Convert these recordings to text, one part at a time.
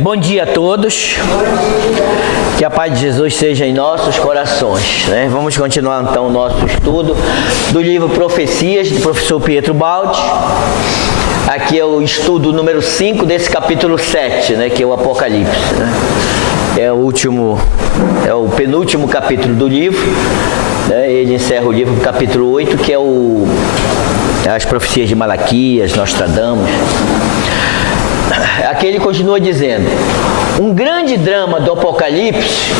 Bom dia a todos. Que a paz de Jesus seja em nossos corações, né? Vamos continuar então o nosso estudo do livro Profecias, do professor Pietro Baldi. Aqui é o estudo número 5 desse capítulo 7, né? Que é o Apocalipse, né? É o penúltimo capítulo do livro, né? Ele encerra o livro no capítulo 8, que é as profecias de Malaquias, Nostradamus. Aqui ele continua dizendo: um grande drama do Apocalipse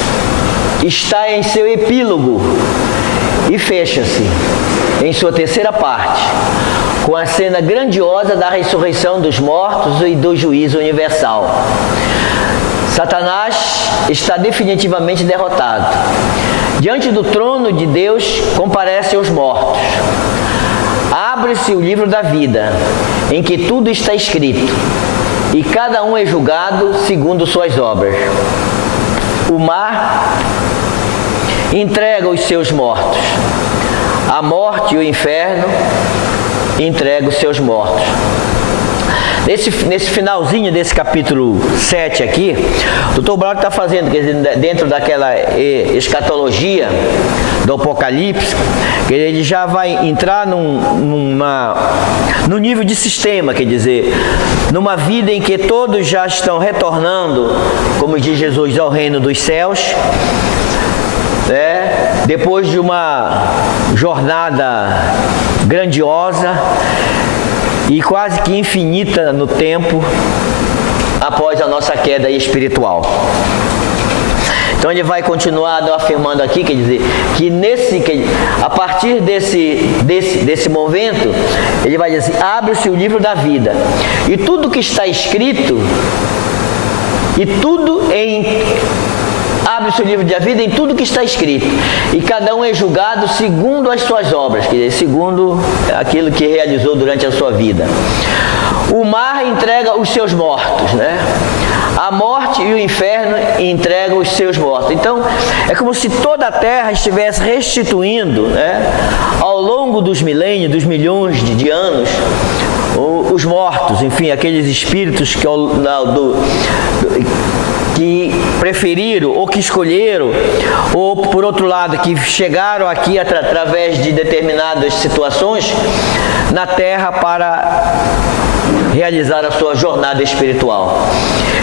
está em seu epílogo e fecha-se em sua terceira parte, com a cena grandiosa da ressurreição dos mortos e do juízo universal. Satanás está definitivamente derrotado. Diante do trono de Deus comparecem os mortos. Abre-se o livro da vida, em que tudo está escrito, e cada um é julgado segundo suas obras. O mar entrega os seus mortos. A morte e o inferno entregam os seus mortos. Nesse finalzinho desse capítulo 7 aqui, o Dr. Baldi está fazendo, quer dizer, dentro daquela escatologia do Apocalipse, que ele já vai entrar num nível de sistema, quer dizer, numa vida em que todos já estão retornando, como diz Jesus, ao reino dos céus, né? Depois de uma jornada grandiosa e quase que infinita no tempo, após a nossa queda espiritual. Então ele vai continuar afirmando aqui, quer dizer, que a partir desse momento, ele vai dizer assim: abre-se o livro da vida, e tudo que está escrito, abre-se o livro da vida em tudo que está escrito, e cada um é julgado segundo as suas obras, quer dizer, segundo aquilo que realizou durante a sua vida. O mar entrega os seus mortos, né? A morte e o inferno entregam os seus mortos. Então, é como se toda a terra estivesse restituindo, né, ao longo dos milênios, dos milhões de anos, os mortos, enfim, aqueles espíritos que preferiram ou que escolheram, ou por outro lado, que chegaram aqui através de determinadas situações na terra para realizar a sua jornada espiritual.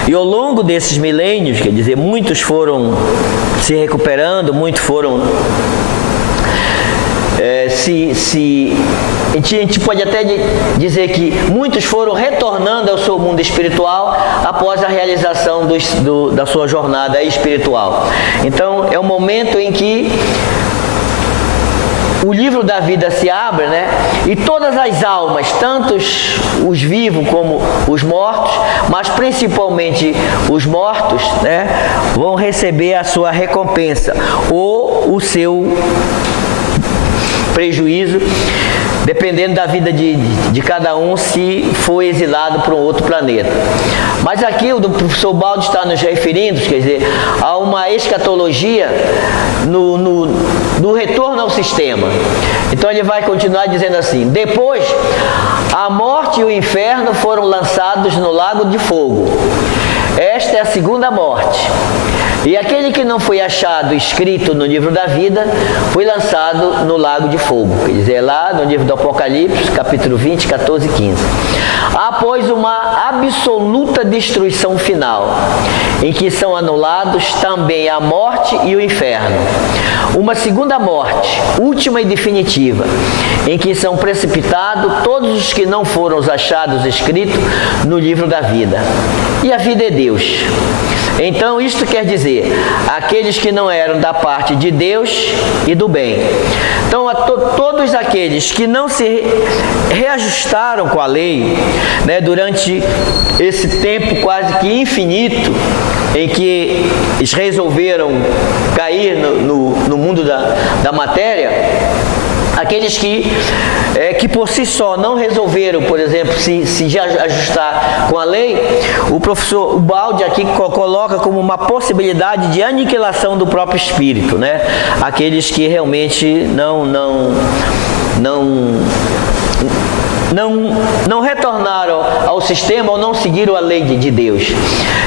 E ao longo desses milênios, quer dizer, muitos foram se recuperando, muitos foram a gente pode até dizer que muitos foram retornando ao seu mundo espiritual após a realização da sua jornada espiritual. Então é um momento em que o livro da vida se abre, né? E todas as almas, tanto os vivos como os mortos, mas principalmente os mortos, né, vão receber a sua recompensa ou o seu prejuízo, dependendo da vida de cada um, se for exilado para um outro planeta. Mas aqui o professor Baldi está nos referindo, quer dizer, a uma escatologia no retorno ao sistema. Então ele vai continuar dizendo assim: depois, a morte e o inferno foram lançados no lago de fogo. Esta é a segunda morte. E aquele que não foi achado escrito no livro da vida foi lançado no lago de fogo. Quer dizer, lá no livro do Apocalipse, capítulo 20, 14 e 15. Após uma absoluta destruição final, em que são anulados também a morte e o inferno. Uma segunda morte, última e definitiva, em que são precipitados todos os que não foram achados escritos no livro da vida. E a vida é Deus. Então isto quer dizer, aqueles que não eram da parte de Deus e do bem. Então todos aqueles que não se reajustaram com a lei, né, durante esse tempo quase que infinito, em que eles resolveram cair no mundo da matéria, aqueles que por si só não resolveram, por exemplo, se já ajustar com a lei, o professor Baldi aqui coloca como uma possibilidade de aniquilação do próprio espírito, né? Aqueles que realmente não retornaram ao sistema ou não seguiram a lei de Deus.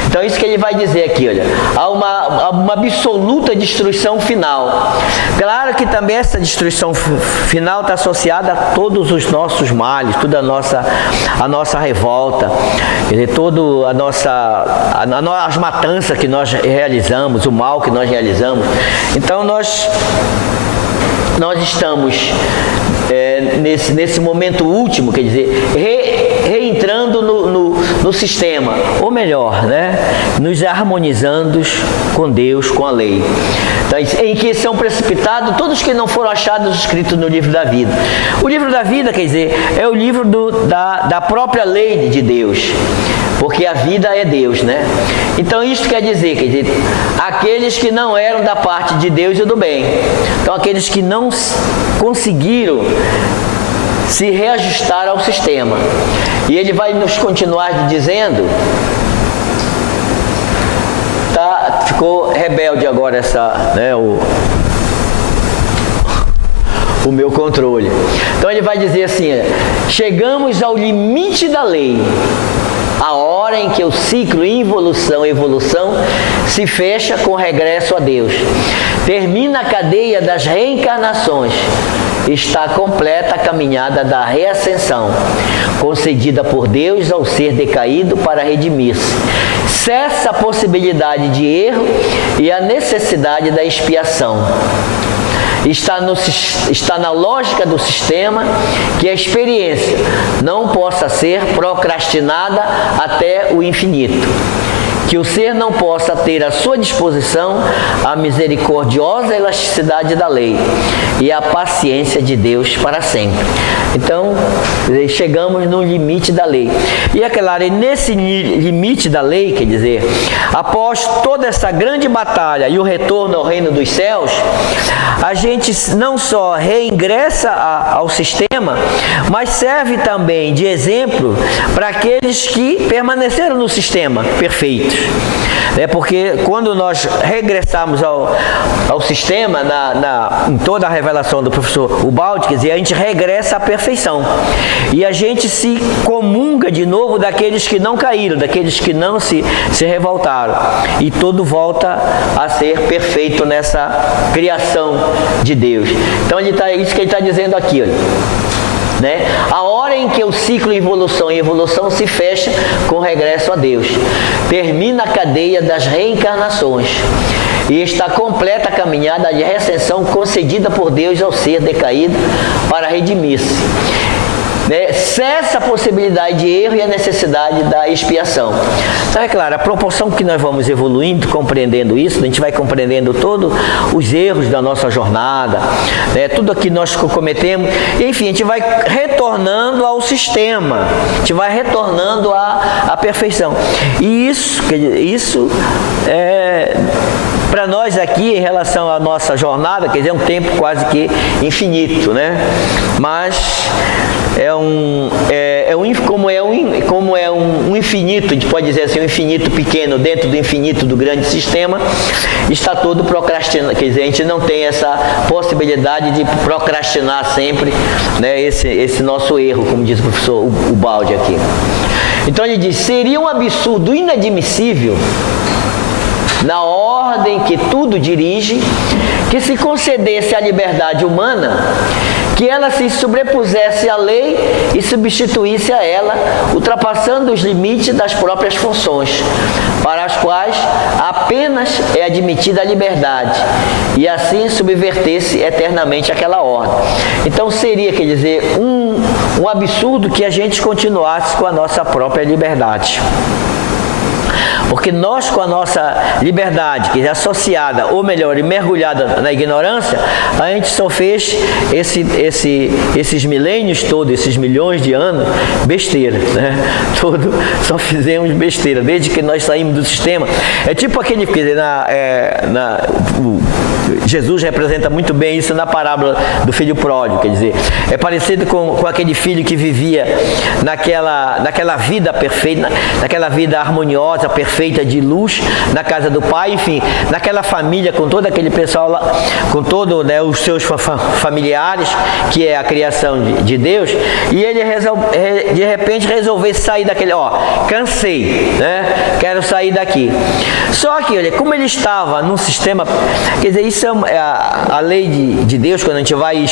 Então isso que ele vai dizer aqui, olha, há uma absoluta destruição final. Claro que também essa destruição final está associada a todos os nossos males, toda a nossa revolta, quer dizer, toda as matanças que nós realizamos, o mal que nós realizamos. Então nós estamos nesse momento último, quer dizer, reentrando no sistema, ou melhor, né, nos harmonizando com Deus, com a lei. Então, em que são precipitados todos que não foram achados escritos no livro da vida. O livro da vida, quer dizer, é o livro da própria lei de Deus, porque a vida é Deus, né? Então isso quer dizer, aqueles que não eram da parte de Deus e do bem. Então aqueles que não conseguiram se reajustar ao sistema. E ele vai nos continuar dizendo, ficou rebelde agora o meu controle. Então ele vai dizer assim, chegamos ao limite da lei, a hora em que o ciclo involução se fecha com regresso a Deus. Termina a cadeia das reencarnações. Está completa a caminhada da reascensão, concedida por Deus ao ser decaído para redimir-se. Cessa a possibilidade de erro e a necessidade da expiação. Está na lógica do sistema que a experiência não possa ser procrastinada até o infinito. Que o ser não possa ter à sua disposição a misericordiosa elasticidade da lei e a paciência de Deus para sempre. Então, chegamos no limite da lei. E é claro, nesse limite da lei, quer dizer, após toda essa grande batalha e o retorno ao reino dos céus, a gente não só reingressa ao sistema, mas serve também de exemplo para aqueles que permaneceram no sistema perfeitos. Porque quando nós regressamos ao sistema, em toda a revelação do professor Ubaldi, quer dizer, a gente regressa à perfeição. E a gente se comunga de novo daqueles que não caíram, daqueles que não se revoltaram. E tudo volta a ser perfeito nessa criação de Deus. Então, isso que ele está dizendo aqui, olha. Né? A hora em que o ciclo evolução e evolução se fecha com o regresso a Deus, termina a cadeia das reencarnações e está completa a caminhada de reascensão concedida por Deus ao ser decaído para redimir-se. Cessa a possibilidade de erro e a necessidade da expiação. Então é claro, a proporção que nós vamos evoluindo, compreendendo isso, a gente vai compreendendo todos os erros da nossa jornada, tudo que nós cometemos, enfim, a gente vai retornando ao sistema, a gente vai retornando à perfeição. E isso é para nós aqui, em relação à nossa jornada, quer dizer, é um tempo quase que infinito, né? Mas como é um infinito, a gente pode dizer assim, um infinito pequeno dentro do infinito do grande sistema, está todo procrastinado, quer dizer, a gente não tem essa possibilidade de procrastinar sempre, né, esse nosso erro, como diz o professor Ubaldi aqui. Então ele diz, seria um absurdo inadmissível, na ordem que tudo dirige, que se concedesse à liberdade humana, que ela se sobrepusesse à lei e substituísse a ela, ultrapassando os limites das próprias funções, para as quais apenas é admitida a liberdade, e assim subvertesse eternamente aquela ordem. Então seria, quer dizer, um absurdo que a gente continuasse com a nossa própria liberdade. Porque nós, com a nossa liberdade, que é associada, ou melhor, mergulhada na ignorância, a gente só fez esses milênios todos, esses milhões de anos, besteira, né? Só fizemos besteira, desde que nós saímos do sistema. É tipo aquele, quer dizer, Jesus representa muito bem isso na parábola do filho pródigo, quer dizer, é parecido com aquele filho que vivia naquela vida perfeita, naquela vida harmoniosa, perfeita, perfeita de luz na casa do Pai, enfim, naquela família com todo aquele pessoal lá, com todos, né, os seus familiares, que é a criação de Deus, e ele de repente resolver sair daquele, cansei, né, quero sair daqui. Só que, olha, como ele estava num sistema, quer dizer, isso é a lei de Deus, quando a gente vai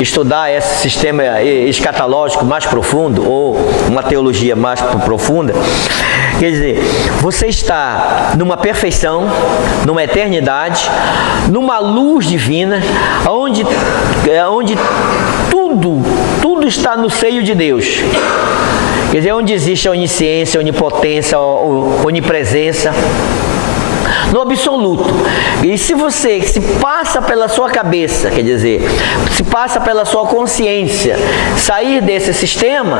estudar esse sistema escatológico mais profundo, ou uma teologia mais profunda, quer dizer, você está numa perfeição, numa eternidade, numa luz divina, onde tudo está no seio de Deus. Quer dizer, onde existe a onisciência, a onipotência, a onipresença, no absoluto. E se passa pela sua cabeça, quer dizer, se passa pela sua consciência sair desse sistema,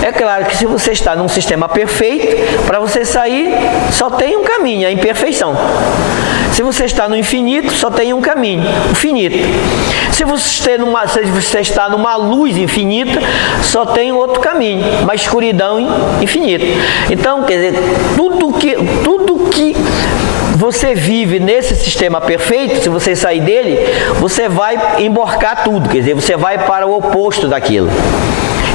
é claro que se você está num sistema perfeito, para você sair só tem um caminho, a imperfeição. Se você está no infinito, só tem um caminho, o finito. Se você está numa luz infinita, só tem outro caminho, uma escuridão infinita. Então, quer dizer, tudo que você vive nesse sistema perfeito, se você sair dele, você vai emborcar tudo, quer dizer, você vai para o oposto daquilo.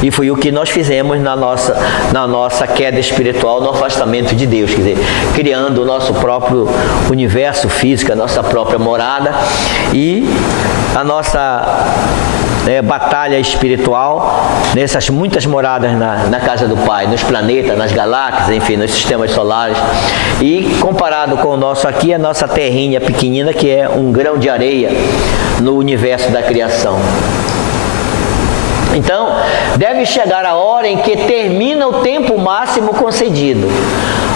E foi o que nós fizemos na nossa queda espiritual, no afastamento de Deus, quer dizer, criando o nosso próprio universo físico, a nossa própria morada e a nossa batalha espiritual nessas muitas moradas na casa do Pai, nos planetas, nas galáxias, enfim, nos sistemas solares. E comparado com o nosso aqui, a nossa terrinha pequenina, que é um grão de areia no universo da criação. Então, deve chegar a hora em que termina o tempo máximo concedido,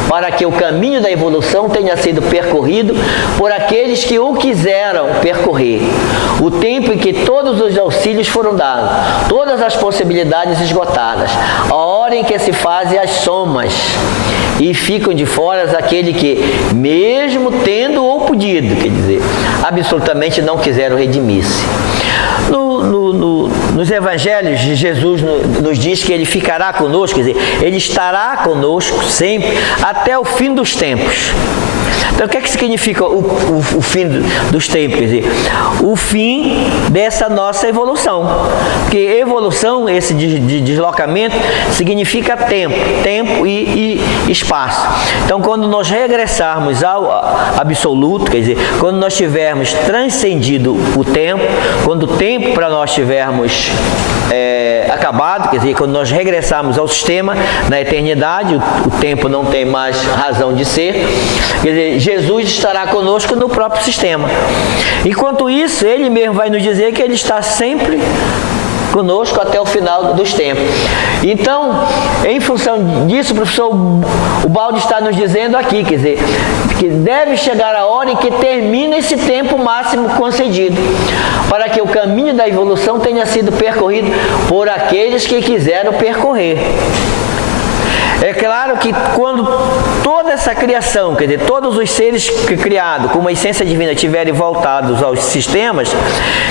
para que o caminho da evolução tenha sido percorrido por aqueles que o quiseram percorrer. O tempo em que todos os auxílios foram dados, todas as possibilidades esgotadas. A hora em que se fazem as somas e ficam de fora aquele que, mesmo tendo ou podido, quer dizer, absolutamente não quiseram redimir-se. Nos evangelhos, Jesus nos diz que ele ficará conosco, quer dizer, ele estará conosco sempre até o fim dos tempos. Então, o que é que significa o fim dos tempos? Quer dizer, o fim dessa nossa evolução. Porque evolução, esse deslocamento, significa tempo e espaço. Então, quando nós regressarmos ao absoluto, quer dizer, quando nós tivermos transcendido o tempo, quando o tempo para nós tivermos acabado, quer dizer, quando nós regressarmos ao sistema, na eternidade, o tempo não tem mais razão de ser, quer dizer, Jesus estará conosco no próprio sistema. Enquanto isso, ele mesmo vai nos dizer que ele está sempre conosco até o final dos tempos. Então, em função disso, professor, o Baldi está nos dizendo aqui, quer dizer, que deve chegar a hora em que termina esse tempo máximo concedido, para que o caminho da evolução tenha sido percorrido por aqueles que quiseram percorrer. É claro que quando toda essa criação, quer dizer, todos os seres criados com uma essência divina estiverem voltados aos sistemas,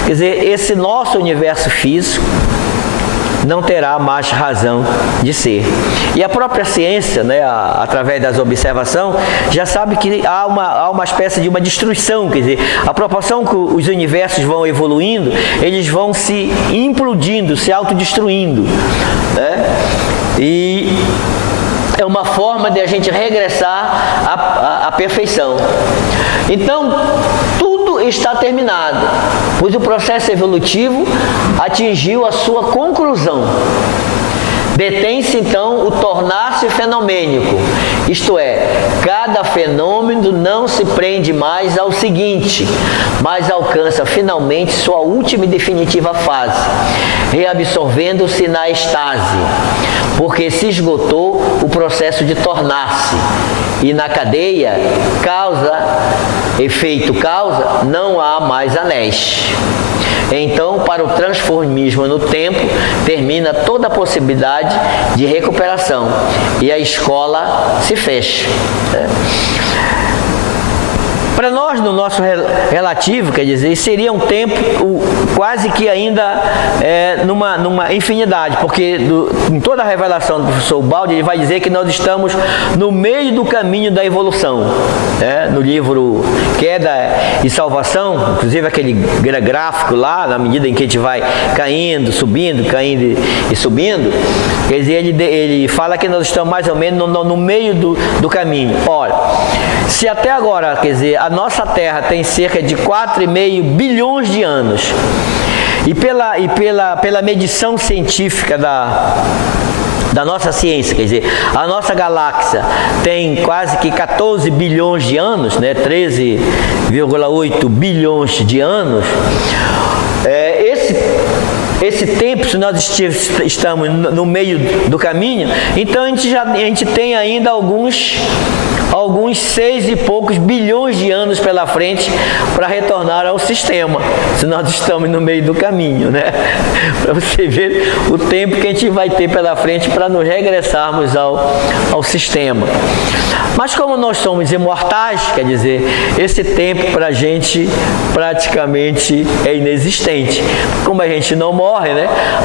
quer dizer, esse nosso universo físico não terá mais razão de ser. E a própria ciência, né, através das observações, já sabe que há uma espécie de uma destruição, quer dizer, a proporção que os universos vão evoluindo, eles vão se implodindo, se autodestruindo, né? E é uma forma de a gente regressar à perfeição. Então, tudo está terminado, pois o processo evolutivo atingiu a sua conclusão. Detém-se então o tornar-se fenomênico, isto é, cada fenômeno não se prende mais ao seguinte, mas alcança finalmente sua última e definitiva fase, reabsorvendo-se na estase, porque se esgotou o processo de tornar-se, e na cadeia causa, efeito causa, não há mais anéis. Então, para o transformismo no tempo, termina toda a possibilidade de recuperação e a escola se fecha. Para nós, no nosso relativo, quer dizer, seria um tempo quase que ainda numa infinidade, porque em toda a revelação do professor Ubaldi, ele vai dizer que nós estamos no meio do caminho da evolução. No livro Queda e Salvação, inclusive aquele gráfico lá, na medida em que a gente vai caindo, subindo, caindo e subindo, quer dizer, ele fala que nós estamos mais ou menos no meio do caminho. Olha, se até agora, quer dizer, a nossa Terra tem cerca de 4,5 bilhões de anos, e pela medição científica da nossa ciência, quer dizer, a nossa galáxia tem quase que 14 bilhões de anos, 13,8 bilhões de anos. Esse tempo, se nós estamos no meio do caminho, então a gente tem ainda alguns 6 e poucos bilhões de anos pela frente para retornar ao sistema, se nós estamos no meio do caminho, para você ver o tempo que a gente vai ter pela frente para nos regressarmos ao sistema. Mas como nós somos imortais, quer dizer, esse tempo para a gente praticamente é inexistente. Como a gente não morre,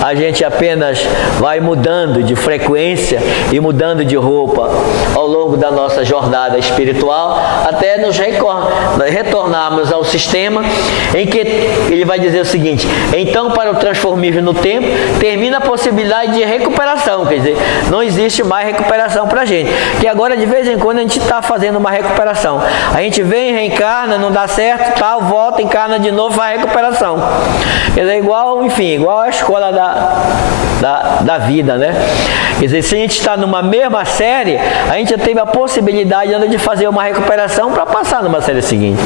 a gente apenas vai mudando de frequência e mudando de roupa ao longo da nossa jornada espiritual, até nos retornarmos ao sistema, em que ele vai dizer o seguinte: então, para o transformismo no tempo, termina a possibilidade de recuperação, quer dizer, não existe mais recuperação para a gente, que agora de vez em quando a gente está fazendo uma recuperação, a gente vem, reencarna, não dá certo, tal, volta, encarna de novo, faz recuperação, quer dizer, igual a escola da vida, quer dizer, se a gente está numa mesma série, a gente teve a possibilidade de fazer uma recuperação para passar numa série seguinte.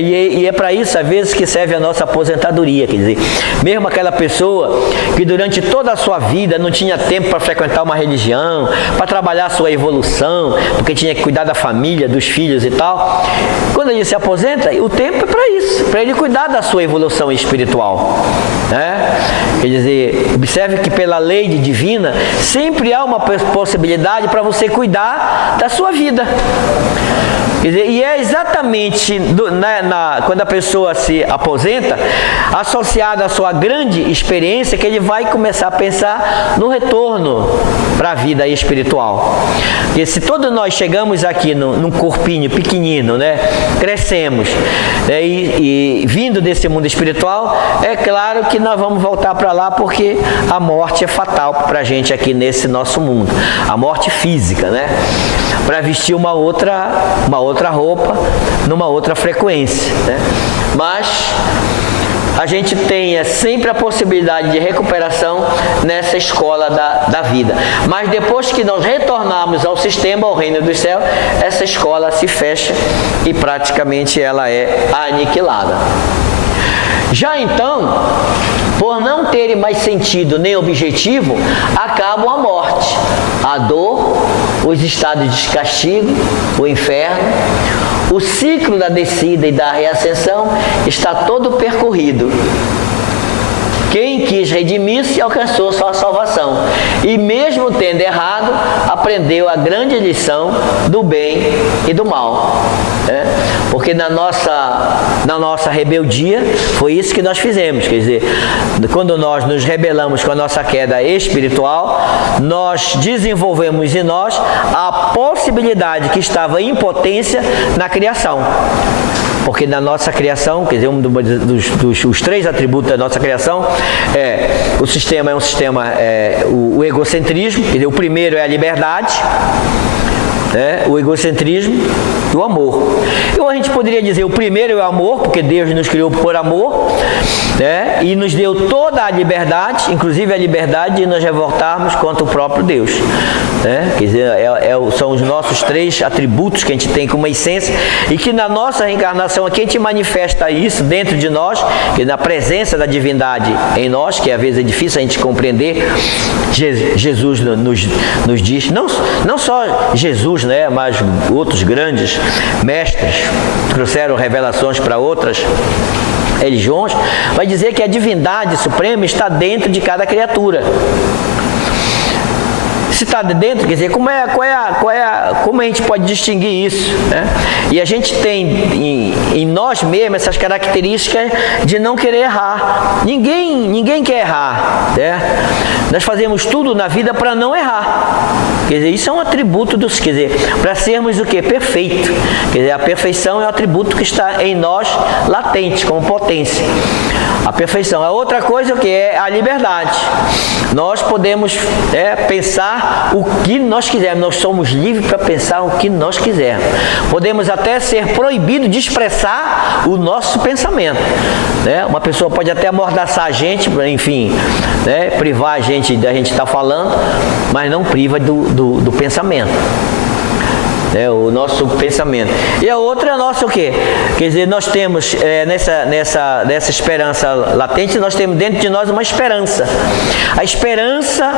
E é para isso, às vezes, que serve a nossa aposentadoria, quer dizer, mesmo aquela pessoa que durante toda a sua vida não tinha tempo para frequentar uma religião, para trabalhar a sua evolução, porque tinha que cuidar da família, dos filhos e tal, quando ele se aposenta, o tempo é para isso, para ele cuidar da sua evolução espiritual. Quer dizer, observe que pela lei divina, sempre há uma possibilidade para você cuidar da sua vida. Quer dizer, e é exatamente quando a pessoa se aposenta, associada à sua grande experiência, que ele vai começar a pensar no retorno para a vida espiritual. Porque se todos nós chegamos aqui num corpinho pequenino, crescemos, e vindo desse mundo espiritual, é claro que nós vamos voltar para lá, porque a morte é fatal para a gente aqui nesse nosso mundo, a morte física, para vestir uma outra roupa, numa outra frequência, Mas a gente tem sempre a possibilidade de recuperação nessa escola da vida. Mas depois que nós retornarmos ao sistema, ao reino dos céus, essa escola se fecha e praticamente ela é aniquilada. Já então, por não terem mais sentido nem objetivo, acabam a morte, a dor, os estados de castigo, o inferno. O ciclo da descida e da reascensão está todo percorrido. Quem quis redimir-se alcançou sua salvação, e mesmo tendo errado, aprendeu a grande lição do bem e do mal. Porque na nossa rebeldia, foi isso que nós fizemos, quer dizer, quando nós nos rebelamos com a nossa queda espiritual, nós desenvolvemos em nós a possibilidade que estava em potência na criação. Porque na nossa criação, quer dizer, os 3 atributos da nossa criação, o sistema é um sistema, o egocentrismo, quer dizer, o primeiro é a liberdade, o egocentrismo e o amor. Ou a gente poderia dizer, o primeiro é o amor, porque Deus nos criou por amor, e nos deu toda a liberdade, inclusive a liberdade de nos revoltarmos contra o próprio Deus. Quer dizer, são os nossos 3 atributos que a gente tem como essência, e que na nossa reencarnação aqui a gente manifesta isso dentro de nós, que na presença da divindade em nós, que às vezes é difícil a gente compreender. Jesus nos diz, não só Jesus, mas outros grandes mestres trouxeram revelações para outras religiões, vai dizer que a divindade suprema está dentro de cada criatura. Se está de dentro, quer dizer, como a gente pode distinguir isso, né? E a gente tem em nós mesmos essas características de não querer errar. Ninguém quer errar, certo? Nós fazemos tudo na vida para não errar. Quer dizer, isso é um atributo dos, quer dizer, para sermos o quê? Perfeito. Quer dizer, a perfeição é um atributo que está em nós latente, como potência. A perfeição. A outra coisa o que é a liberdade. Nós podemos pensar o que nós quisermos. Nós somos livres para pensar o que nós quisermos. Podemos até ser proibidos de expressar o nosso pensamento, né? Uma pessoa pode até amordaçar a gente, enfim, né? Privar a gente da gente estar falando, mas não priva do pensamento. O nosso pensamento. E a outra é a nossa o quê? Quer dizer, nós temos nessa esperança latente, nós temos dentro de nós uma esperança. A esperança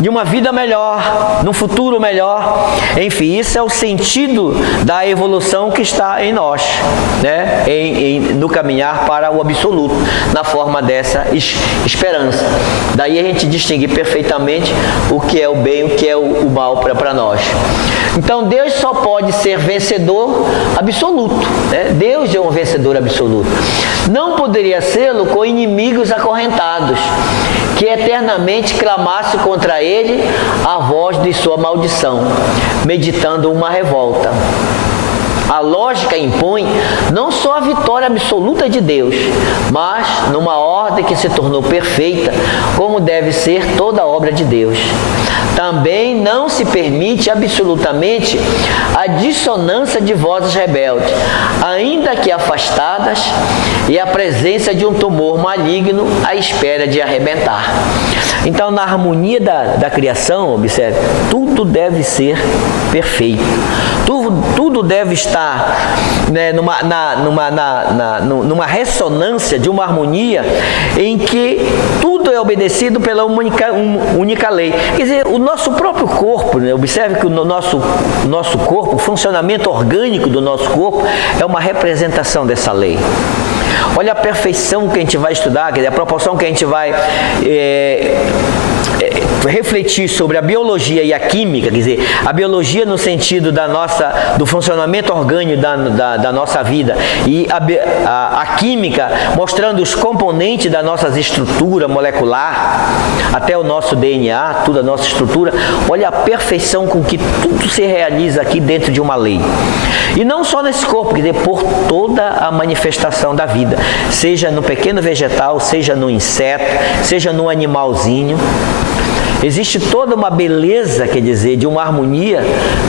de uma vida melhor, num futuro melhor. Enfim, isso é o sentido da evolução que está em nós, né? No caminhar para o absoluto, na forma dessa esperança. Daí a gente distingue perfeitamente o que é o bem e o que é o mal para nós. Então Deus só pode ser vencedor absoluto, né? Deus é um vencedor absoluto. Não poderia sê-lo com inimigos acorrentados, que eternamente clamasse contra ele a voz de sua maldição, meditando uma revolta. A lógica impõe não só a vitória absoluta de Deus, mas numa ordem que se tornou perfeita, como deve ser toda a obra de Deus. Também não se permite absolutamente a dissonância de vozes rebeldes, ainda que afastadas, e a presença de um tumor maligno à espera de arrebentar. Então, na harmonia da criação, observe, tudo deve ser perfeito. Tudo deve estar, né, numa ressonância de uma harmonia em que tudo é obedecido pela única lei. Quer dizer, o nosso próprio corpo, né, observe que o nosso corpo, o funcionamento orgânico do nosso corpo é uma representação dessa lei. Olha a perfeição que a gente vai estudar, quer dizer, a proporção que a gente vai refletir sobre a biologia e a química, quer dizer, a biologia no sentido do funcionamento orgânico da nossa vida, e a química mostrando os componentes da nossa estrutura molecular, até o nosso DNA, toda a nossa estrutura. Olha a perfeição com que tudo se realiza aqui dentro de uma lei. E não só nesse corpo, quer dizer, por toda a manifestação da vida, seja no pequeno vegetal, seja no inseto, seja no animalzinho. Existe toda uma beleza, quer dizer, de uma harmonia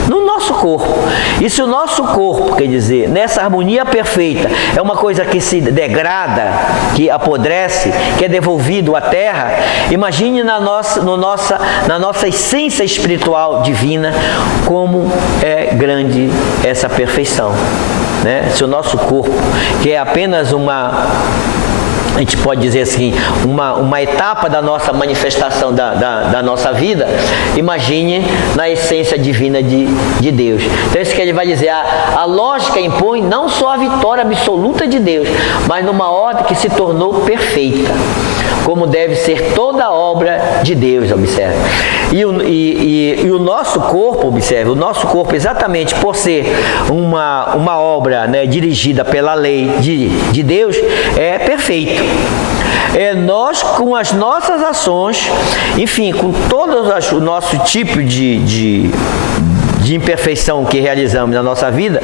no nosso corpo. E se o nosso corpo, quer dizer, nessa harmonia perfeita, é uma coisa que se degrada, que apodrece, que é devolvido à terra, imagine na nossa essência espiritual divina, como é grande essa perfeição, né? Se o nosso corpo, que é apenas a gente pode dizer assim, uma etapa da nossa manifestação da nossa vida, imagine na essência divina de Deus. Então isso que ele vai dizer, a lógica impõe não só a vitória absoluta de Deus, mas numa ordem que se tornou perfeita, como deve ser toda a obra de Deus, observe. E o nosso corpo, observe, o nosso corpo, exatamente por ser uma obra, né, dirigida pela lei de Deus, é perfeito. É nós, com as nossas ações, enfim, com todo o nosso tipo de imperfeição que realizamos na nossa vida,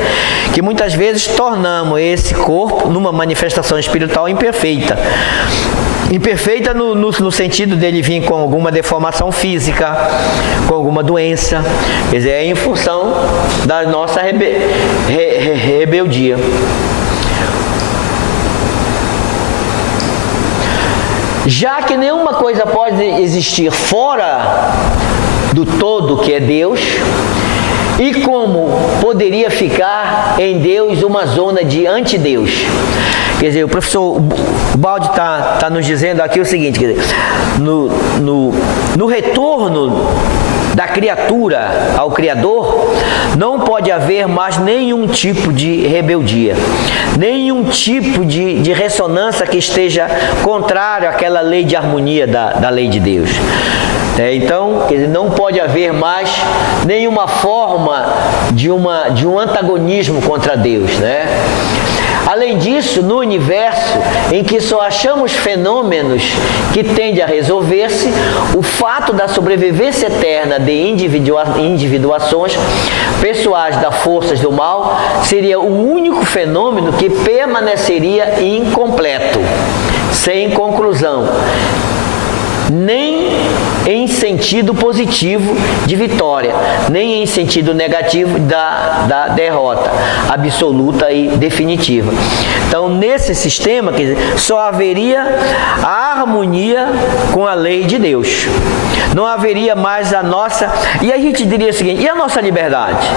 que muitas vezes tornamos esse corpo numa manifestação espiritual imperfeita. Imperfeita no sentido dele vir com alguma deformação física, com alguma doença, quer dizer, é em função da nossa rebeldia. Já que nenhuma coisa pode existir fora do todo que é Deus, e como poderia ficar em Deus uma zona de antideus? Quer dizer, o professor Baldi está nos dizendo aqui o seguinte, quer dizer, no retorno da criatura ao Criador, não pode haver mais nenhum tipo de rebeldia, nenhum tipo de ressonância que esteja contrário àquela lei de harmonia da lei de Deus. Então, quer dizer, não pode haver mais nenhuma forma de um antagonismo contra Deus, né? Além disso, no universo em que só achamos fenômenos que tendem a resolver-se, o fato da sobrevivência eterna de individuações pessoais das forças do mal seria o único fenômeno que permaneceria incompleto, sem conclusão, nem em sentido positivo de vitória, nem em sentido negativo da derrota absoluta e definitiva. Então, nesse sistema, quer dizer, só haveria a harmonia com a lei de Deus. Não haveria mais a nossa... E a gente diria o seguinte, e a nossa liberdade?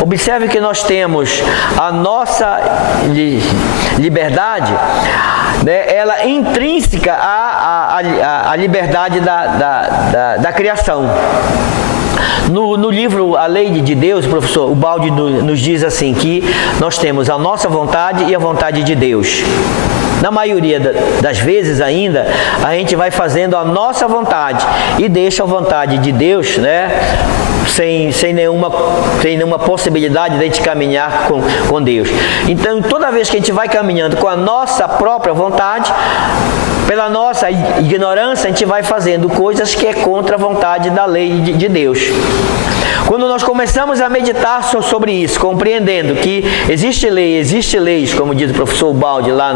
Observe que nós temos a nossa liberdade, ela é intrínseca à liberdade da criação. No livro A Lei de Deus, o professor Ubaldi nos diz assim, que nós temos a nossa vontade e a vontade de Deus. Na maioria das vezes ainda, a gente vai fazendo a nossa vontade e deixa a vontade de Deus, sem nenhuma possibilidade de a gente caminhar com Deus. Então, toda vez que a gente vai caminhando com a nossa própria vontade, pela nossa ignorância, a gente vai fazendo coisas que é contra a vontade da lei de Deus. Quando nós começamos a meditar sobre isso, compreendendo que existe leis, como diz o professor Ubaldi lá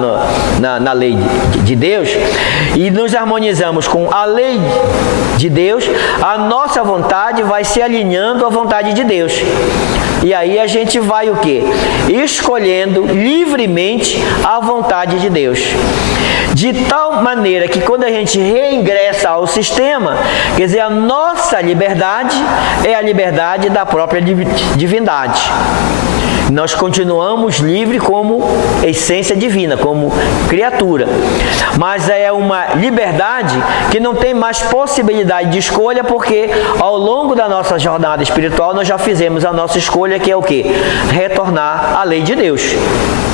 na lei de Deus, e nos harmonizamos com a lei de Deus, a nossa vontade vai se alinhando à vontade de Deus. E aí a gente vai o quê? Escolhendo livremente a vontade de Deus. De tal maneira que quando a gente reingressa ao sistema, quer dizer, a nossa liberdade é a liberdade da própria divindade. Nós continuamos livres como essência divina, como criatura. Mas é uma liberdade que não tem mais possibilidade de escolha, porque ao longo da nossa jornada espiritual nós já fizemos a nossa escolha, que é o quê? Retornar à lei de Deus.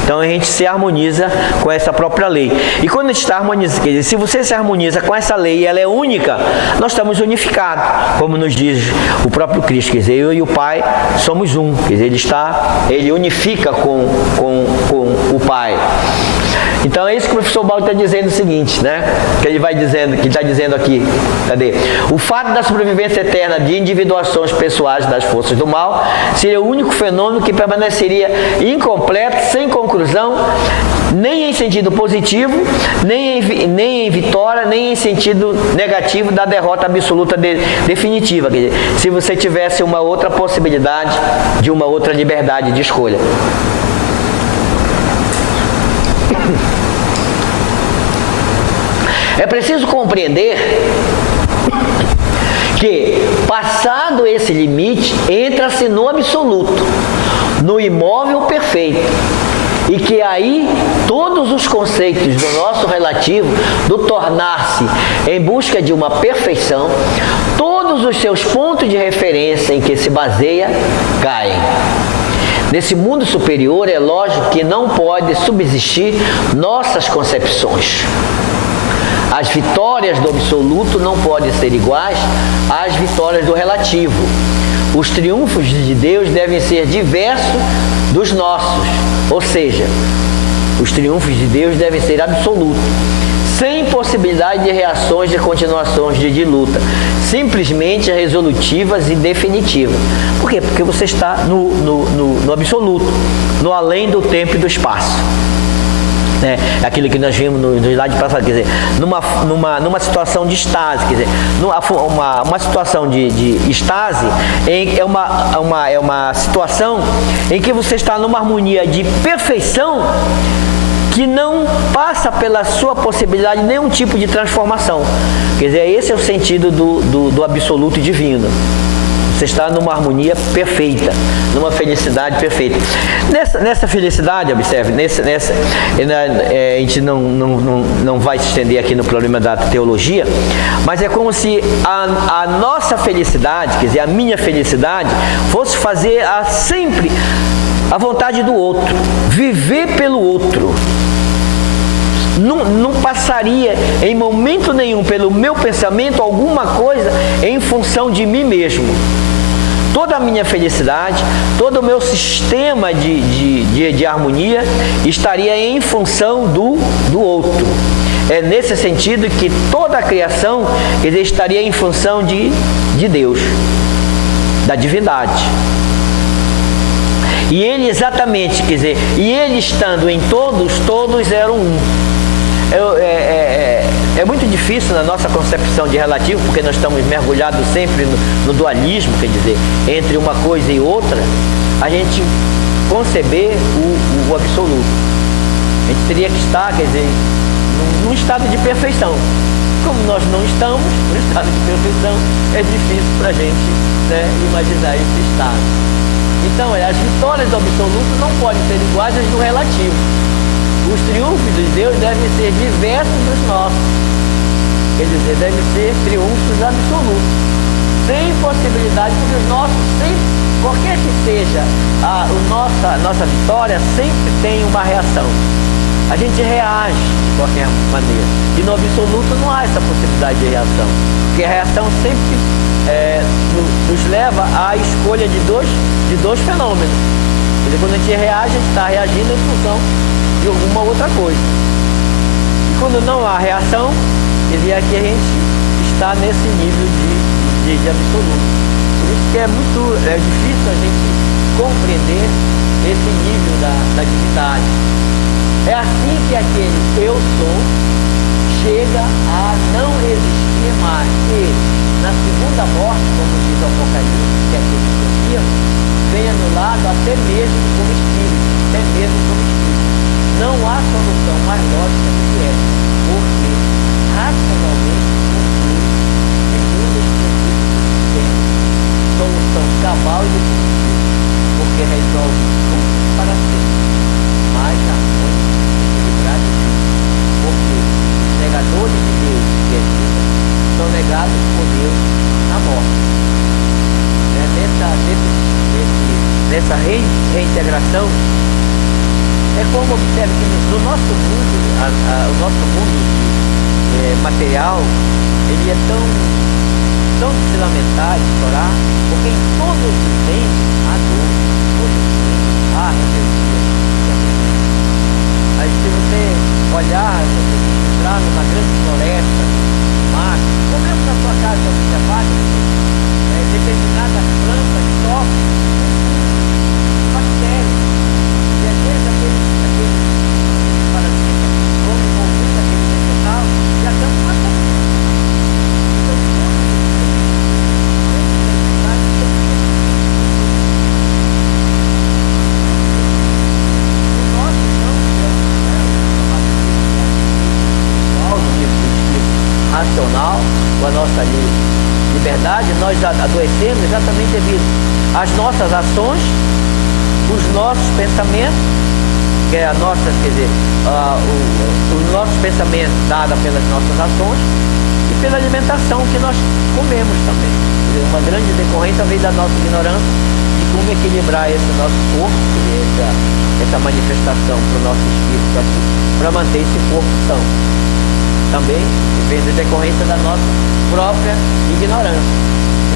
Então a gente se harmoniza com essa própria lei. E quando a gente está harmonizando, quer dizer, se você se harmoniza com essa lei e ela é única, nós estamos unificados, como nos diz o próprio Cristo. Quer dizer, eu e o Pai somos um. Quer dizer, ele unifica com o Pai. Então é isso que o professor Baldo está dizendo o seguinte, que ele está dizendo aqui, cadê? O fato da sobrevivência eterna de individuações pessoais das forças do mal seria o único fenômeno que permaneceria incompleto, sem conclusão, nem em sentido positivo, nem em vitória, nem em sentido negativo da derrota absoluta definitiva. Quer dizer, se você tivesse uma outra possibilidade de uma outra liberdade de escolha. É preciso compreender que, passado esse limite, entra-se no absoluto, no imóvel perfeito, e que aí todos os conceitos do nosso relativo, do tornar-se em busca de uma perfeição, todos os seus pontos de referência em que se baseia, caem. Nesse mundo superior, é lógico que não pode subsistir nossas concepções. As vitórias do absoluto não podem ser iguais às vitórias do relativo. Os triunfos de Deus devem ser diversos dos nossos, ou seja, os triunfos de Deus devem ser absolutos, sem possibilidade de reações e continuações de luta, simplesmente resolutivas e definitivas. Por quê? Porque você está no absoluto, no além do tempo e do espaço. Aquilo que nós vimos no slide passado, quer dizer, numa situação de estase, quer dizer, uma situação de estase é uma situação em que você está numa harmonia de perfeição que não passa pela sua possibilidade nenhum tipo de transformação. Quer dizer, esse é o sentido do absoluto divino. Você está numa harmonia perfeita, numa felicidade perfeita. Nessa felicidade, observe, a gente não vai se estender aqui no problema da teologia, mas é como se a nossa felicidade, quer dizer, a minha felicidade, fosse fazer sempre a vontade do outro, viver pelo outro. não passaria em momento nenhum pelo meu pensamento alguma coisa em função de mim mesmo. Toda a minha felicidade, todo o meu sistema de harmonia estaria em função do outro. É nesse sentido que toda a criação estaria em função de Deus, da divindade. E ele exatamente, quer dizer, e ele estando em todos, todos eram um. É muito difícil na nossa concepção de relativo, porque nós estamos mergulhados sempre no dualismo, quer dizer, entre uma coisa e outra, a gente conceber o absoluto. A gente teria que estar, quer dizer, num estado de perfeição. Como nós não estamos no estado de perfeição, é difícil para a gente, né, imaginar esse estado. Então, as vitórias do absoluto não podem ser iguais às do relativo. Os triunfos de Deus devem ser diversos dos nossos. Quer dizer, devem ser triunfos absolutos, sem possibilidade, porque os nossos sempre, qualquer que seja a nossa vitória, sempre tem uma reação. A gente reage de qualquer maneira. E no absoluto não há essa possibilidade de reação. Porque a reação sempre nos leva à escolha de dois fenômenos. Quer dizer, quando a gente reage, a gente está reagindo em função de alguma outra coisa. E quando não há reação, quer dizer, aqui a gente está nesse nível de absoluto. Por isso que é difícil a gente compreender esse nível da divindade. É assim que aquele eu sou chega a não existir mais. E na segunda morte, como diz o Apocalipse, que é aquele que vem anulado até mesmo como espírito. Não há solução mais lógica do que essa, porque racionalmente segundo os princípios do sistema, solução cabal e definitiva, porque resolve tudo para sempre. Mas a porque os negadores de Deus e a vida são negados por Deus na morte. Nessa reintegração, é como observa que no nosso mundo, o nosso mundo material, ele é tão de se lamentar, de chorar, porque em todos os entes há dor, todos os entes há rebeldia. Aí se você olhar, entrar numa grande floresta, mar, ou mesmo na sua casa observar, determinadas plantas sofrem bactérias. E às vezes aqueles parasitas vão envolver aquele vegetal e até uma coisa. Então, racional, com a nossa liberdade, nós adoecemos exatamente devido às nossas ações, os nossos pensamentos, que é a nossa, quer dizer, os nossos pensamentos dados pelas nossas ações e pela alimentação que nós comemos também. Quer dizer, uma grande decorrência vem da nossa ignorância de como equilibrar esse nosso corpo, essa manifestação para o nosso espírito aqui, para manter esse corpo são. Também vem da decorrência da nossa própria ignorância.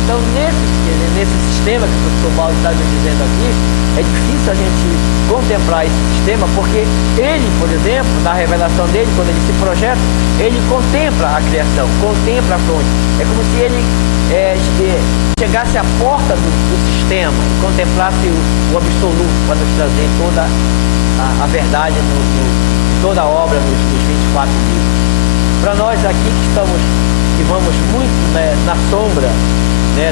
Então, nesse sistema que o professor Baldo está nos dizendo aqui, é difícil a gente contemplar esse sistema, porque ele, por exemplo, na revelação dele, quando ele se projeta, ele contempla a criação, contempla a fonte. É como se ele chegasse à porta do sistema e contemplasse o absoluto para nos trazer toda a verdade de toda a obra nos 24 livros. Para nós aqui que vamos muito, né, na sombra, né,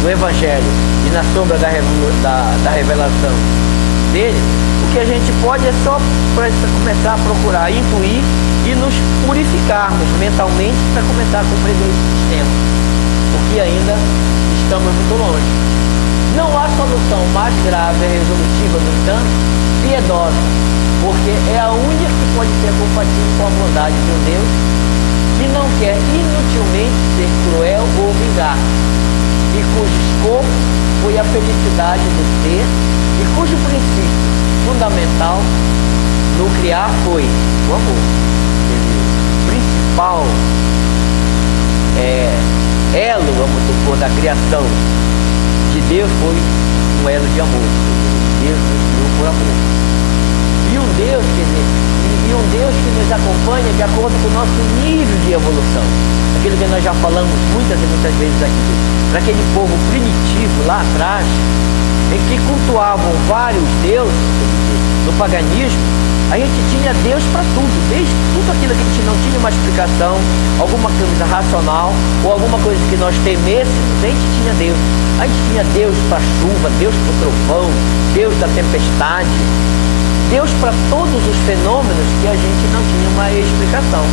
do Evangelho e na sombra da revelação dele, o que a gente pode é só começar a procurar intuir e nos purificarmos mentalmente para começar a compreender esse sistema, porque ainda estamos muito longe. Não há solução mais grave e resolutiva, no entanto, piedosa, porque é a única que pode ser compatível com a bondade de um Deus que não quer inutilmente ser cruel ou vingar, e cujo escopo foi a felicidade do ser e cujo princípio fundamental no criar foi o amor. O principal elo, vamos supor, da criação de Deus foi um elo de amor. Deus nos criou por amor. E um Deus, quer dizer, um Deus que nos acompanha de acordo com o nosso nível de evolução. Aquilo que nós já falamos muitas e muitas vezes aqui. Para aquele povo primitivo lá atrás, em que cultuavam vários deuses, no paganismo, a gente tinha Deus para tudo, desde tudo aquilo que a gente não tinha uma explicação, alguma coisa racional, ou alguma coisa que nós temêssemos, a gente tinha Deus. A gente tinha Deus para a chuva, Deus para o trovão, Deus da tempestade, Deus para todos os fenômenos que a gente não tinha uma explicação.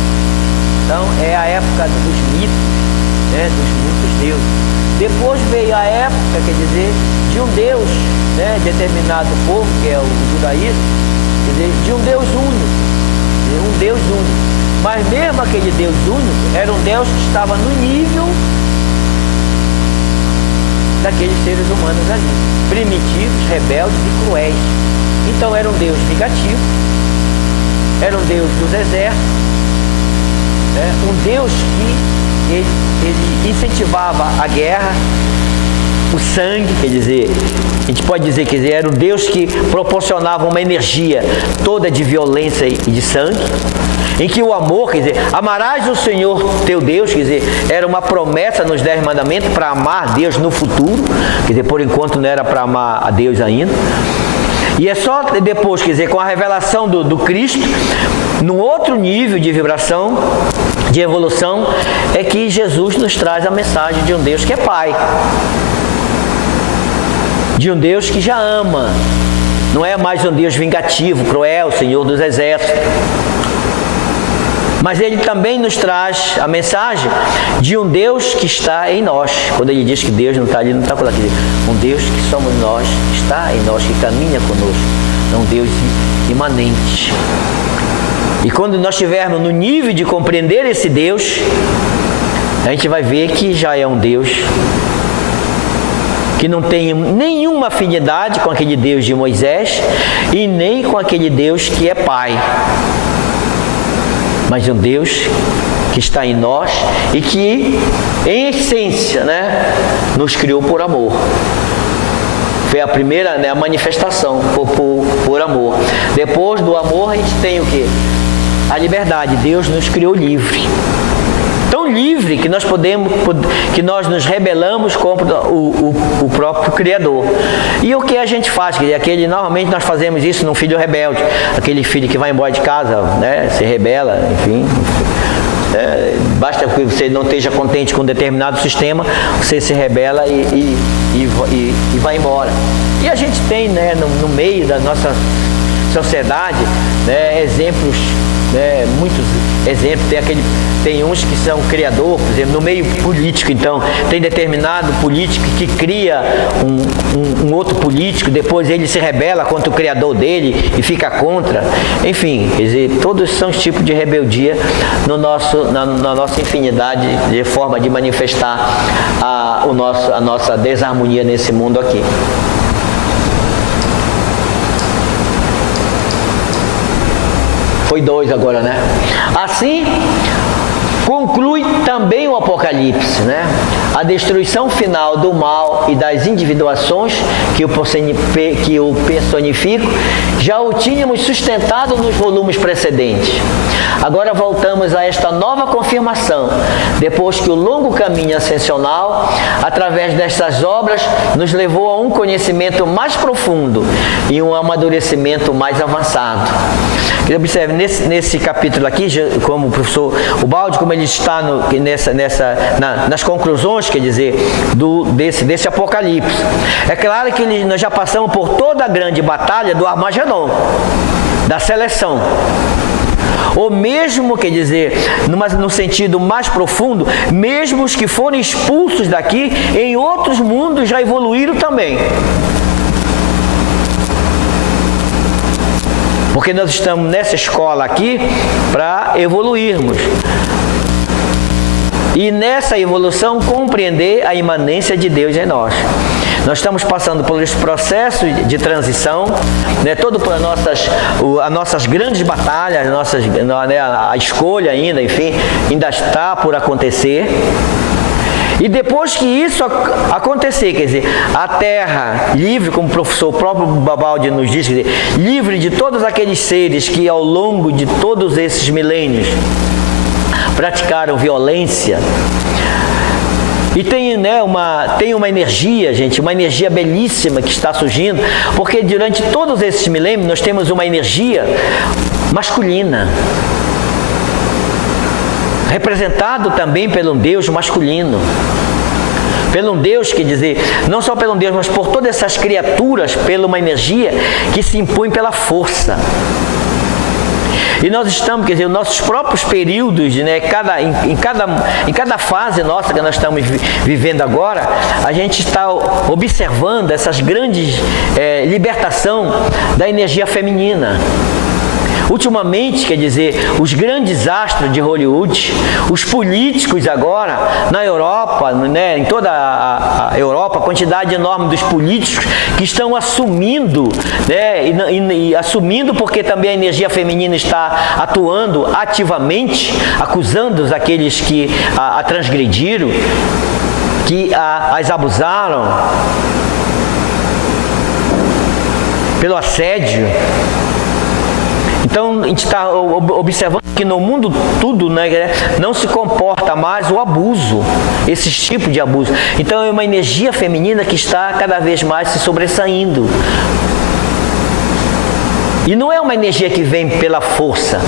Então é a época dos mitos, né, dos muitos deuses. Depois veio a época, quer dizer, de um Deus, né, determinado povo, que é o judaísmo, quer dizer, de um Deus único, um Deus único. Mas mesmo aquele Deus único era um Deus que estava no nível daqueles seres humanos ali, primitivos, rebeldes e cruéis. Então era um Deus vingativo, era um Deus dos exércitos, né? Um Deus que ele incentivava a guerra, o sangue, quer dizer, a gente pode dizer que era um Deus que proporcionava uma energia toda de violência e de sangue, em que o amor, quer dizer, amarás o Senhor teu Deus, quer dizer, era uma promessa nos 10 mandamentos para amar Deus no futuro, quer dizer, por enquanto não era para amar a Deus ainda. E é só depois, quer dizer, com a revelação do Cristo, num outro nível de vibração, de evolução, é que Jesus nos traz a mensagem de um Deus que é Pai. De um Deus que já ama. Não é mais um Deus vingativo, cruel, Senhor dos exércitos. Mas ele também nos traz a mensagem de um Deus que está em nós. Quando ele diz que Deus não está ali, não está por aqui. Um Deus que somos nós, que está em nós, que caminha conosco. É um Deus imanente. E quando nós estivermos no nível de compreender esse Deus, a gente vai ver que já é um Deus que não tem nenhuma afinidade com aquele Deus de Moisés e nem com aquele Deus que é Pai. Mas um Deus que está em nós e que, em essência, né, nos criou por amor. Foi a primeira, né, a manifestação por amor. Depois do amor a gente tem o quê? A liberdade. Deus nos criou livre. Tão livre que que nós nos rebelamos contra o próprio Criador. E o que a gente faz? Normalmente nós fazemos isso num filho rebelde, aquele filho que vai embora de casa, né, se rebela, enfim. Basta que você não esteja contente com um determinado sistema, você se rebela e vai embora. E a gente tem, né, no meio da nossa sociedade, né, exemplos, né, muitos exemplos. Tem uns que são criadores, por exemplo, no meio político. Então tem determinado político que cria um outro político, depois ele se rebela contra o criador dele e fica contra. Enfim, quer dizer, todos são os tipos de rebeldia na nossa infinidade de forma de manifestar a nossa desarmonia nesse mundo aqui. Foi 2 agora, né? Assim, conclui também o Apocalipse, né? A destruição final do mal e das individuações que o personificam, já o tínhamos sustentado nos volumes precedentes. Agora voltamos a esta nova confirmação, depois que o longo caminho ascensional, através destas obras, nos levou a um conhecimento mais profundo e um amadurecimento mais avançado. Observe, nesse capítulo aqui, como o professor Ubaldi, como ele está nas conclusões, quer dizer, desse Apocalipse. É claro que nós já passamos por toda a grande batalha do Armagedon, da seleção. Ou mesmo, quer dizer, no sentido mais profundo, mesmo os que foram expulsos daqui, em outros mundos já evoluíram também. Porque nós estamos nessa escola aqui para evoluirmos. E nessa evolução compreender a imanência de Deus em nós. Nós estamos passando por esse processo de transição, né? Todo por as nossas grandes batalhas, né? A escolha ainda, enfim, ainda está por acontecer. E depois que isso acontecer, quer dizer, a terra livre, como o professor próprio Babaldi nos diz, quer dizer, livre de todos aqueles seres que ao longo de todos esses milênios praticaram violência. E tem, né, uma energia, gente, uma energia belíssima que está surgindo, porque durante todos esses milênios nós temos uma energia masculina, representado também pelo Deus masculino. Pelo Deus, quer dizer, não só pelo Deus, mas por todas essas criaturas, pela uma energia que se impõe pela força. E nós estamos, quer dizer, nossos próprios períodos, né, em cada fase nossa que nós estamos vivendo agora, a gente está observando essas grandes libertação da energia feminina. Ultimamente, quer dizer, os grandes astros de Hollywood, os políticos agora, na Europa, né, em toda a Europa, a quantidade enorme dos políticos que estão assumindo, né, e assumindo porque também a energia feminina está atuando ativamente, acusando aqueles que a transgrediram, que as abusaram, pelo assédio. Então, a gente está observando que no mundo tudo, né, não se comporta mais o abuso, esses tipos de abuso. Então, é uma energia feminina que está cada vez mais se sobressaindo. E não é uma energia que vem pela força.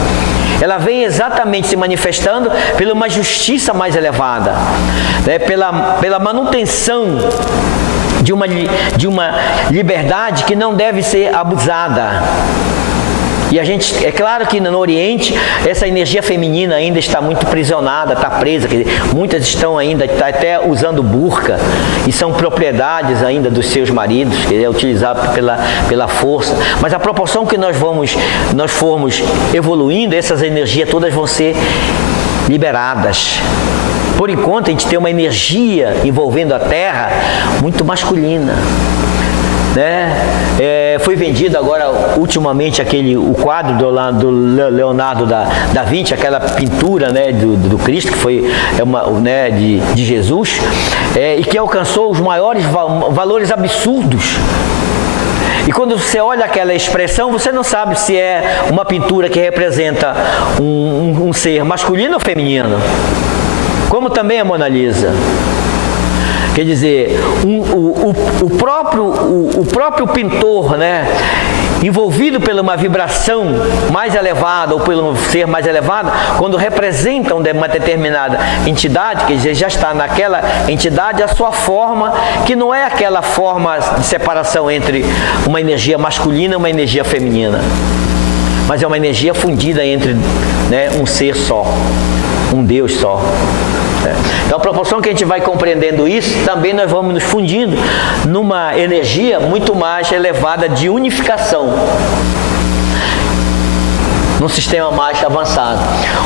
Ela vem exatamente se manifestando pela uma justiça mais elevada, né, pela manutenção de uma liberdade que não deve ser abusada. E a gente, é claro que no Oriente, essa energia feminina ainda está muito aprisionada, está presa, quer dizer, muitas estão ainda até usando burca, e são propriedades ainda dos seus maridos, que é utilizado pela força. Mas a proporção que nós formos evoluindo, essas energias todas vão ser liberadas. Por enquanto, a gente tem uma energia envolvendo a Terra muito masculina. Né? Foi vendido agora ultimamente o quadro do Leonardo da Vinci, aquela pintura, né, do Cristo, que foi né, de Jesus, e que alcançou os maiores valores absurdos. E quando você olha aquela expressão, você não sabe se é uma pintura que representa um ser masculino ou feminino, como também a Mona Lisa. Quer dizer, o próprio pintor, né, envolvido por uma vibração mais elevada ou pelo ser mais elevado, quando representa uma determinada entidade, quer dizer, já está naquela entidade a sua forma, que não é aquela forma de separação entre uma energia masculina e uma energia feminina, mas é uma energia fundida entre, né, um ser só, um Deus só. Então, a proporção que a gente vai compreendendo isso, também nós vamos nos fundindo numa energia muito mais elevada de unificação, num sistema mais avançado.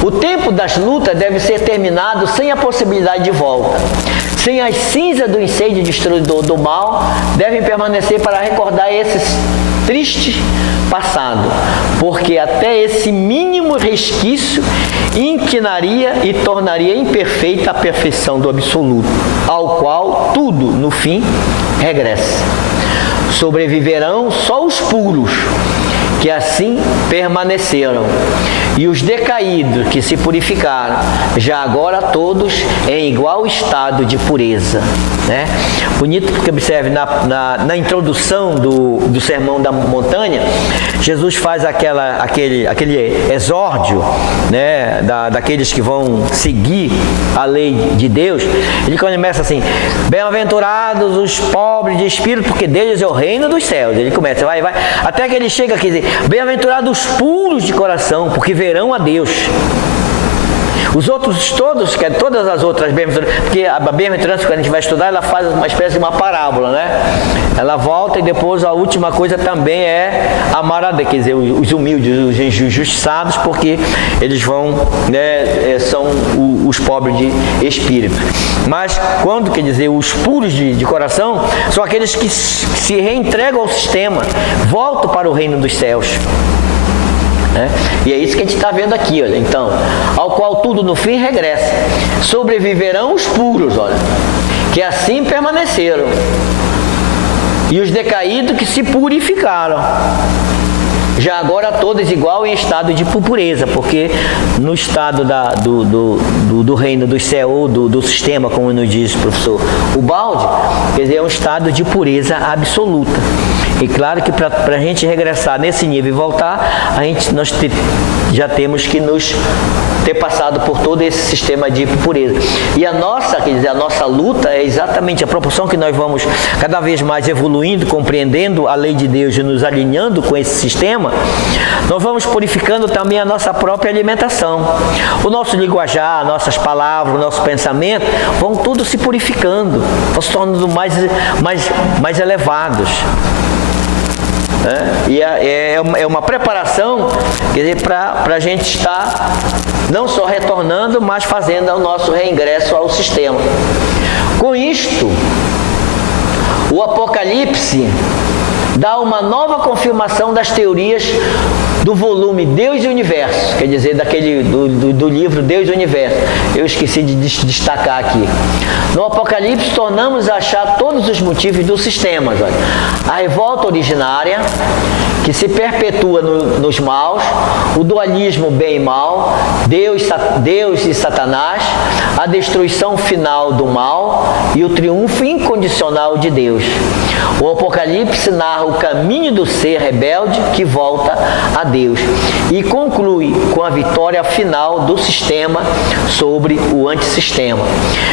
O tempo das lutas deve ser terminado sem a possibilidade de volta. Sem as cinzas do incêndio destruidor do mal, devem permanecer para recordar esse triste passado, porque até esse mínimo resquício inquinaria e tornaria imperfeita a perfeição do absoluto, ao qual tudo, no fim, regressa. Sobreviverão só os puros, que assim permaneceram, e os decaídos que se purificaram, já agora todos em igual estado de pureza. Né? Bonito porque observe na introdução do Sermão da Montanha, Jesus faz aquele exórdio, né, daqueles que vão seguir a lei de Deus. Ele começa assim: bem-aventurados os pobres de espírito, porque deles é o reino dos céus. Ele começa, vai, até que ele chega aqui e diz: bem-aventurados os puros de coração, porque verão a Deus. Os outros todos, que é todas as outras bem-aventuranças, porque a bem-aventurança, quando a gente vai estudar, ela faz uma espécie de uma parábola, né? Ela volta e depois a última coisa também é amar a Deus, quer dizer, os humildes, os injustiçados, porque eles vão, né, são os pobres de espírito. Mas quando, quer dizer, os puros de coração, são aqueles que se reentregam ao sistema, voltam para o reino dos céus. E é isso que a gente está vendo aqui, olha. Então, ao qual tudo no fim regressa. Sobreviverão os puros, olha, que assim permaneceram, e os decaídos que se purificaram. Já agora todos igual em estado de pureza, porque no estado do reino do céu, ou do sistema, como nos diz o professor Ubaldi, quer dizer, é um estado de pureza absoluta. E claro que para a gente regressar nesse nível e voltar, nós já temos que nos ter passado por todo esse sistema de pureza. E a nossa luta é exatamente a proporção que nós vamos cada vez mais evoluindo, compreendendo a lei de Deus e nos alinhando com esse sistema, nós vamos purificando também a nossa própria alimentação. O nosso linguajar, nossas palavras, o nosso pensamento, vão tudo se purificando, vão se tornando mais elevados. E é uma preparação, quer dizer, para a gente estar não só retornando, mas fazendo o nosso reingresso ao sistema. Com isto, o Apocalipse dá uma nova confirmação das teorias do volume Deus e Universo, quer dizer, do livro Deus e Universo. Eu esqueci de destacar aqui. No Apocalipse, tornamos a achar todos os motivos do sistema. Olha. A revolta originária, que se perpetua nos maus, o dualismo bem e mal, Deus e Satanás, a destruição final do mal e o triunfo incondicional de Deus. O Apocalipse narra o caminho do ser rebelde que volta a Deus e conclui com a vitória final do sistema sobre o antissistema.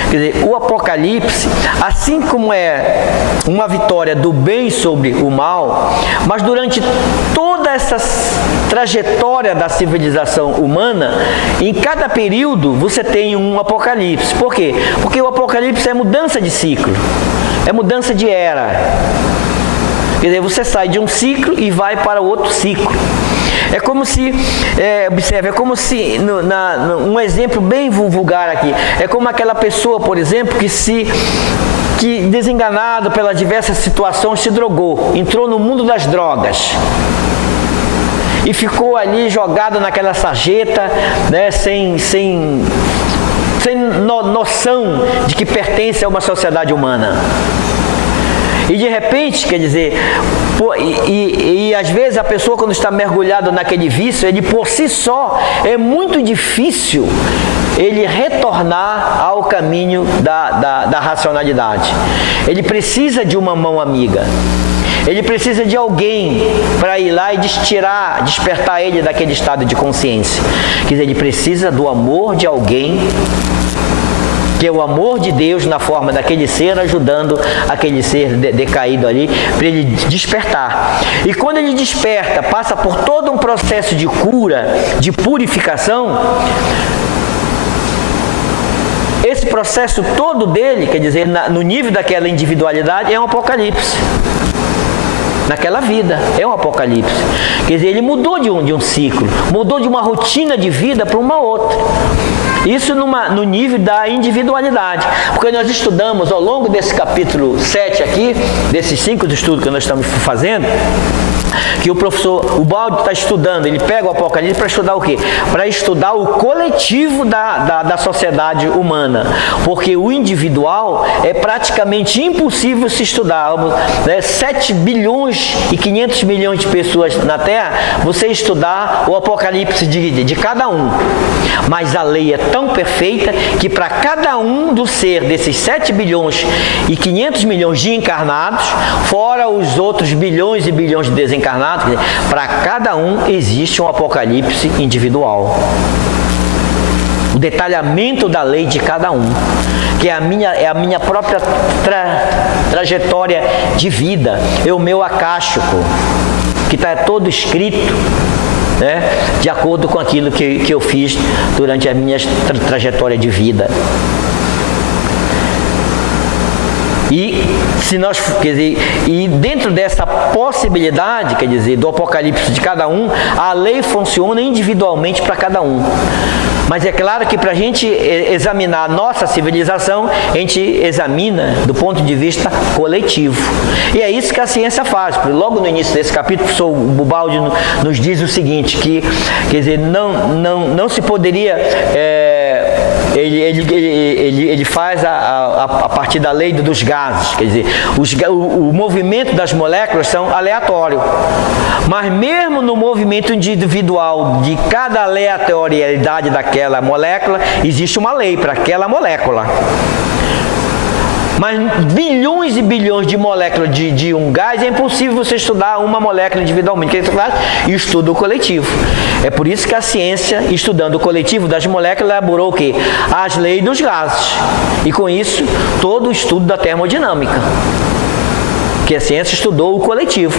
Quer dizer, o Apocalipse, assim como é uma vitória do bem sobre o mal, mas durante toda essa trajetória da civilização humana, em cada período você tem um Apocalipse. Por quê? Porque o Apocalipse é mudança de ciclo, é mudança de era. Quer dizer, você sai de um ciclo e vai para outro ciclo. É como se, observe, é como se, um exemplo bem vulgar aqui, é como aquela pessoa, por exemplo, que desenganado pelas diversas situações se drogou, entrou no mundo das drogas e ficou ali jogado naquela sarjeta, né, sem noção de que pertence a uma sociedade humana. E de repente, quer dizer, e às vezes a pessoa, quando está mergulhado naquele vício, ele por si só é muito difícil ele retornar ao caminho da racionalidade. Ele precisa de uma mão amiga. Ele precisa de alguém para ir lá e despertar ele daquele estado de consciência. Quer dizer, ele precisa do amor de alguém, que é o amor de Deus na forma daquele ser, ajudando aquele ser decaído ali, para ele despertar. E quando ele desperta, passa por todo um processo de cura, de purificação. Esse processo todo dele, quer dizer, no nível daquela individualidade, é um apocalipse. Naquela vida, é um apocalipse. Quer dizer, ele mudou de um ciclo, mudou de uma rotina de vida para uma outra. Isso no nível da individualidade. Porque nós estudamos ao longo desse capítulo 7 aqui, desses 5 de estudo que nós estamos fazendo, que o professor Ubaldi está estudando, ele pega o Apocalipse para estudar o quê? Para estudar o coletivo da sociedade humana, porque o individual é praticamente impossível se estudar, né? 7 bilhões e 500 milhões de pessoas na Terra, você estudar o Apocalipse de cada um, mas a lei é tão perfeita que para cada um do ser desses 7 bilhões e 500 milhões de encarnados, fora os outros bilhões e bilhões de desencarnados, para cada um existe um apocalipse individual. O detalhamento da lei de cada um, que é a minha própria trajetória de vida, é o meu acástico, que está todo escrito né, de acordo com aquilo que eu fiz durante a minha trajetória de vida. E se nós, quer dizer, e dentro dessa possibilidade, quer dizer, do apocalipse de cada um, a lei funciona individualmente para cada um. Mas é claro que para a gente examinar a nossa civilização, a gente examina do ponto de vista coletivo. E é isso que a ciência faz. Logo no início desse capítulo, o professor Bubaldi nos diz o seguinte, que, quer dizer, não se poderia... Ele faz a partir da lei dos gases, quer dizer, o movimento das moléculas são aleatório, mas mesmo no movimento individual de cada aleatoriedade daquela molécula, existe uma lei para aquela molécula. Mas bilhões e bilhões de moléculas de um gás, é impossível você estudar uma molécula individualmente. O que você faz? Estuda o coletivo. É por isso que a ciência, estudando o coletivo das moléculas, elaborou o quê? As leis dos gases. E com isso, todo o estudo da termodinâmica. Que a ciência estudou o coletivo.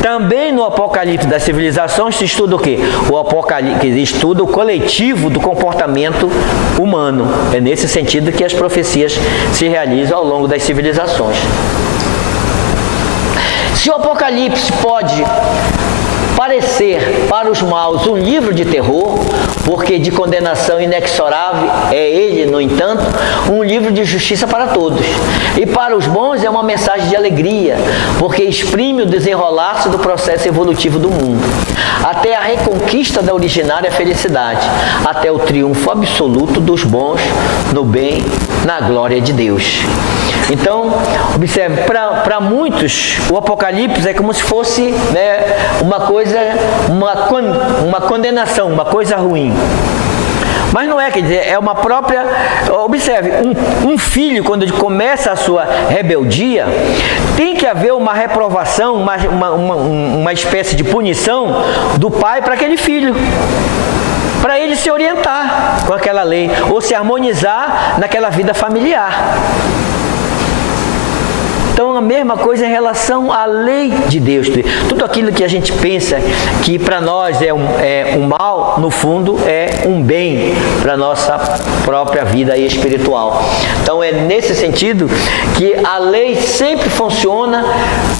Também no Apocalipse das Civilizações se estuda o quê? O Apocalipse estuda o coletivo do comportamento humano. É nesse sentido que as profecias se realizam ao longo das civilizações. Se o Apocalipse pode parecer para os maus um livro de terror, porque de condenação inexorável é ele, no entanto, um livro de justiça para todos. E para os bons é uma mensagem de alegria, porque exprime o desenrolar-se do processo evolutivo do mundo, até a reconquista da originária felicidade, até o triunfo absoluto dos bons no bem, na glória de Deus. Então, observe, para muitos, o Apocalipse é como se fosse, né, uma coisa, uma condenação, uma coisa ruim. Mas não é, quer dizer, é uma própria... Observe, um filho, quando ele começa a sua rebeldia, tem que haver uma reprovação, uma espécie de punição do pai para aquele filho, para ele se orientar com aquela lei, ou se harmonizar naquela vida familiar. Então, a mesma coisa em relação à lei de Deus. Tudo aquilo que a gente pensa que para nós é um mal, no fundo é um bem para a nossa própria vida espiritual. Então, é nesse sentido que a lei sempre funciona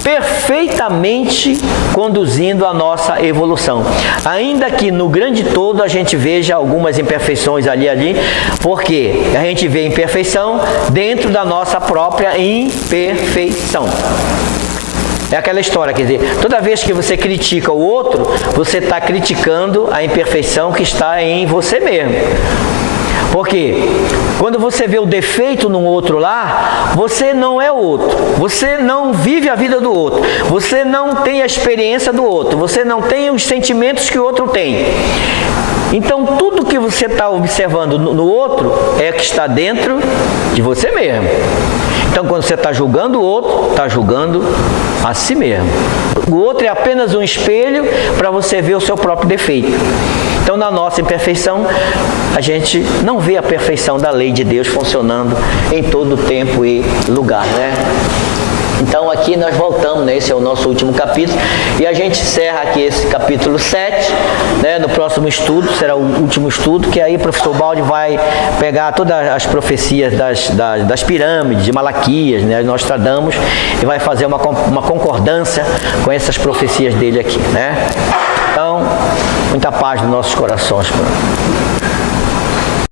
perfeitamente conduzindo a nossa evolução. Ainda que no grande todo a gente veja algumas imperfeições ali, porque a gente vê imperfeição dentro da nossa própria imperfeição. É aquela história, quer dizer, toda vez que você critica o outro, você está criticando a imperfeição que está em você mesmo. Porque quando você vê o defeito no outro lá, você não é o outro, você não vive a vida do outro, você não tem a experiência do outro, você não tem os sentimentos que o outro tem. Então, tudo que você está observando no outro é que está dentro de você mesmo. Então, quando você está julgando o outro, está julgando a si mesmo. O outro é apenas um espelho para você ver o seu próprio defeito. Então, na nossa imperfeição, a gente não vê a perfeição da lei de Deus funcionando em todo tempo e lugar, né? Então, aqui nós voltamos, né? Esse é o nosso último capítulo, e a gente encerra aqui esse capítulo 7, né? No próximo estudo, será o último estudo, que aí o professor Baldi vai pegar todas as profecias das pirâmides, de Malaquias, né? Nostradamus, e vai fazer uma concordância com essas profecias dele aqui, né? Então, muita paz nos nossos corações.